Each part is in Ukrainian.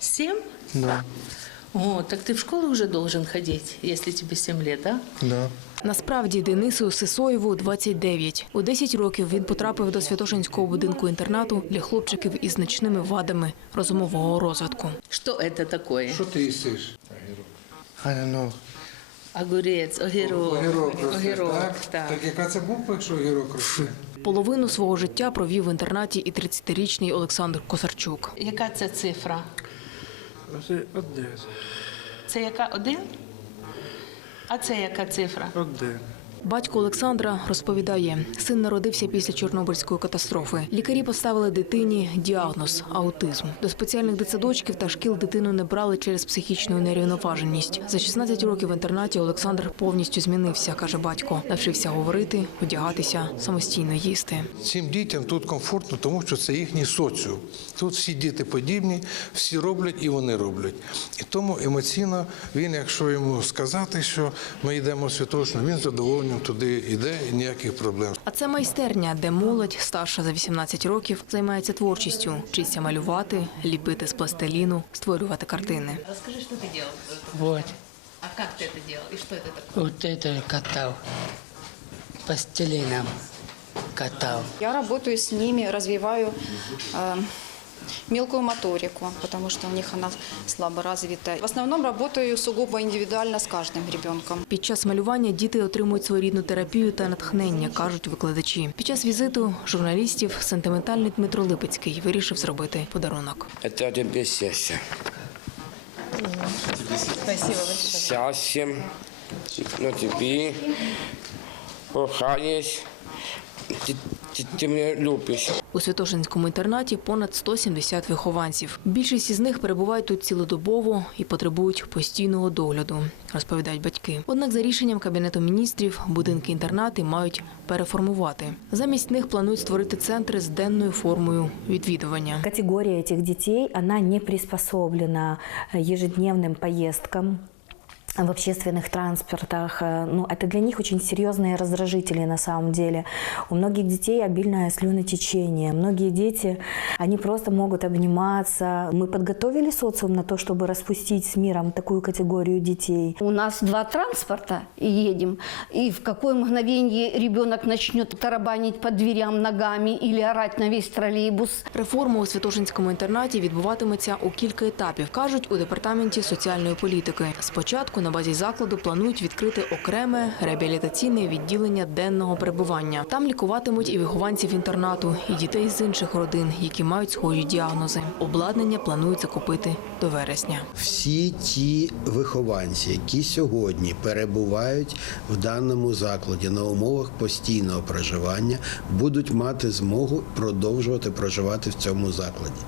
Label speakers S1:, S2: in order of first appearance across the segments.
S1: Семь?
S2: Да,
S1: О, так ты в школу уже должен ходить, если тебе семь лет, да?
S2: да.
S3: Насправді Денису Сисоєву 29. У 10 років він потрапив до Святошинського будинку інтернату для хлопчиків із значними вадами розумового розвитку.
S1: Что это такое?
S4: Що ти їсиш?
S2: I don't know.
S1: Огурец, огірок.
S4: Огірок
S1: огірок,
S4: так?
S1: так.
S4: Так яка це буква, якщо огірок росте?
S3: Половину свого життя провів в інтернаті і 30-річний Олександр Косарчук.
S1: Яка це цифра?
S5: Це один.
S1: Це яка один? А це яка цифра?
S5: Один.
S3: Батько Олександра розповідає, син народився після Чорнобильської катастрофи. Лікарі поставили дитині діагноз аутизм. До спеціальних дитсадочків та шкіл дитину не брали через психічну нерівноваженість. За 16 років в інтернаті Олександр повністю змінився, каже батько. Навчився говорити, одягатися, самостійно їсти.
S2: Цим дітям тут комфортно, тому що це їхній соціум. Тут всі діти подібні, всі роблять і вони роблять. І тому емоційно він, якщо йому сказати, що ми йдемо в Святошину, він з задоволенням туди йде і ніяких проблем.
S3: А це майстерня, де молодь старша за 18 років займається творчістю, вчиться малювати, ліпити з пластиліну, створювати картини.
S1: Расскажи, что ты делал.
S6: Вот,
S1: А как ты это делал? И что это такое?
S6: вот это катал. Пластилином катал.
S7: Я работаю с ними, развиваю э, мелкую моторику, потому что у них она слабо развита. В основном работаю сугубо индивидуально с каждым ребенком.
S3: Під час малювання діти отримують своєрідну терапію та натхнення, кажуть викладачі. Під час візиту журналістів сентиментальний Дмитро Липецький вирішив зробити подарунок.
S8: Это один
S1: большое.
S8: Счастьем, ну тебе, кохаєш, ти, ти, ти мене любиш.
S3: У Святошинському інтернаті понад 170 вихованців. Більшість із них перебувають тут цілодобово і потребують постійного догляду, розповідають батьки. Однак, за рішенням кабінету міністрів, будинки-інтернати мають переформувати. Замість них планують створити центри з денною формою відвідування.
S9: Категория этих детей, она не приспособлена э, ежедневным поездкам в общественных транспортах. Э, Ну, это для них очень серьезные раздражители на самом деле. У многих детей обильное слюнотечение. Многие дети, они просто могут обниматься. Мы подготовили социум на то, чтобы распустить с миром такую категорию детей.
S10: У нас два транспорта и едем. И в какое мгновение ребенок начнет тарабанить по дверям ногами или орать на весь троллейбус.
S3: Реформа у Святошинському інтернаті відбуватиметься у кілька етапів, кажуть у департаменті соціальної політики. Спочатку на базі закладу планують відкрити окреме реабілітаційне відділення денного перебування. Там лікуватимуть і вихованців інтернату, і дітей з інших родин, які мають схожі діагнози. Обладнання планують закупити до вересня.
S11: всі ті вихованці, які сьогодні перебувають в даному закладі на умовах постійного проживання, будуть мати змогу продовжувати проживати в цьому закладі.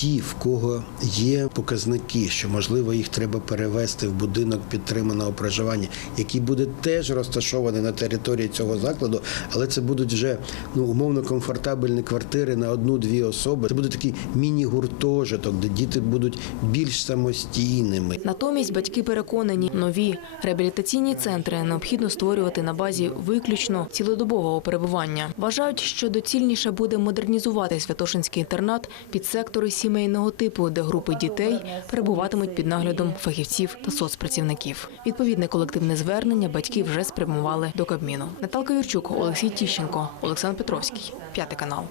S11: Ті, в кого є показники, що можливо їх треба перевести в будинок підтриманого проживання, який буде теж розташований на території цього закладу, але це будуть вже ну умовно комфортабельні квартири на одну-дві особи. Це буде такий міні-гуртожиток, де діти будуть більш самостійними.
S3: Натомість батьки переконані, нові реабілітаційні центри необхідно створювати на базі виключно цілодобового перебування. Вважають, що доцільніше буде модернізувати Святошинський інтернат під сектори сімейного типу, де групи дітей перебуватимуть під наглядом фахівців та соцпрацівників. Відповідне колективне звернення батьки вже спрямували до Кабміну. Наталка Юрчук, Олексій Тіщенко, Олександр Петровський, п'ятий канал.